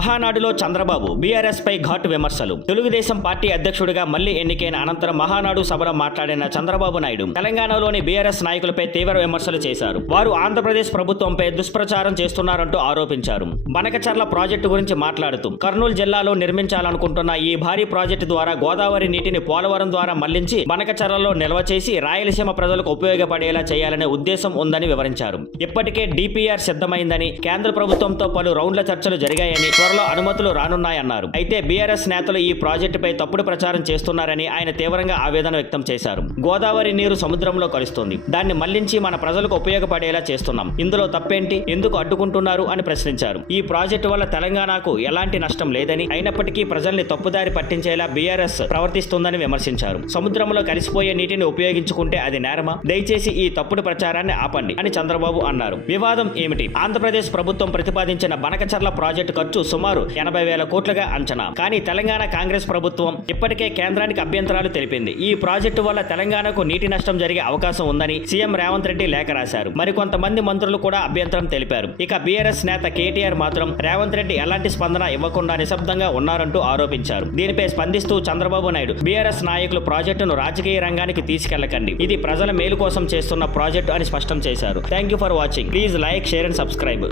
మహానాడులో చంద్రబాబు బీఆర్ఎస్ పై ఘాటు విమర్శలు. తెలుగుదేశం పార్టీ అధ్యక్షుడిగా మళ్లీ ఎన్నికైన అనంతరం మహానాడు సభలో మాట్లాడిన చంద్రబాబు నాయుడు తెలంగాణలోని బీఆర్ఎస్ నాయకులపై తీవ్ర విమర్శలు చేశారు. వారు ఆంధ్రప్రదేశ్ ప్రభుత్వంపై దుష్ప్రచారం చేస్తున్నారంటూ ఆరోపించారు. బనకచర్ల ప్రాజెక్టు గురించి మాట్లాడుతూ కర్నూలు జిల్లాలో నిర్మించాలనుకుంటున్న ఈ భారీ ప్రాజెక్టు ద్వారా గోదావరి నీటిని పోలవరం ద్వారా మళ్లించి బనకచర్లలో నిల్వ చేసి రాయలసీమ ప్రజలకు ఉపయోగపడేలా చేయాలనే ఉద్దేశం ఉందని వివరించారు. ఇప్పటికే డిపిఆర్ సిద్ధమైందని, కేంద్ర ప్రభుత్వంతో పలు రౌండ్ల చర్చలు జరిగాయని, త్వరలో అనుమతులు రానున్నాయన్నారు. అయితే బీఆర్ఎస్ నేతలు ఈ ప్రాజెక్టుపై తప్పుడు ప్రచారం చేస్తున్నారని ఆయన తీవ్రంగా ఆవేదన వ్యక్తం చేశారు. గోదావరి నీరు సముద్రంలో కలుస్తుంది. దాన్ని మళ్లించి మన ప్రజలకు ఉపయోగపడేలా చేస్తున్నాం. ఇందులో తప్పేంటి? ఎందుకు అడ్డుకుంటున్నారు అని ప్రశ్నించారు. ఈ ప్రాజెక్టు వల్ల తెలంగాణకు ఎలాంటి నష్టం లేదని, అయినప్పటికీ ప్రజల్ని తప్పుదారి పట్టించేలా బీఆర్ఎస్ ప్రవర్తిస్తుందని విమర్శించారు. సముద్రంలో కలిసిపోయే నీటిని ఉపయోగించుకుంటే అది నేరమా? దయచేసి ఈ తప్పుడు ప్రచారాన్ని ఆపండి అని చంద్రబాబు అన్నారు. వివాదం ఏమిటి? ఆంధ్రప్రదేశ్ ప్రభుత్వం ప్రతిపాదించిన బనకచర్ల ప్రాజెక్టు ఖర్చు సుమారు 80,000 కోట్లుగా అంచనా. కానీ తెలంగాణ కాంగ్రెస్ ప్రభుత్వం ఇప్పటికే కేంద్రానికి అభ్యంతరాలు తెలిపింది. ఈ ప్రాజెక్టు వల్ల తెలంగాణకు నీటి నష్టం జరిగే అవకాశం ఉందని సీఎం రేవంత్ రెడ్డి లేఖ రాశారు. మరికొంతమంది మంత్రులు కూడా అభ్యంతరం తెలిపారు. ఇక బీఆర్ఎస్ నేత కేటీఆర్ మాత్రం రేవంత్ రెడ్డి ఎలాంటి స్పందన ఇవ్వకుండా నిశ్శబ్దంగా ఉన్నారంటూ ఆరోపించారు. దీనిపై స్పందిస్తూ చంద్రబాబు నాయుడు బీఆర్ఎస్ నాయకులు ప్రాజెక్టును రాజకీయ రంగానికి తీసుకెళ్లకండి, ఇది ప్రజల మేలు కోసం చేస్తున్న ప్రాజెక్టు అని స్పష్టం చేశారు. Thank you for watching. Please like, share and subscribe.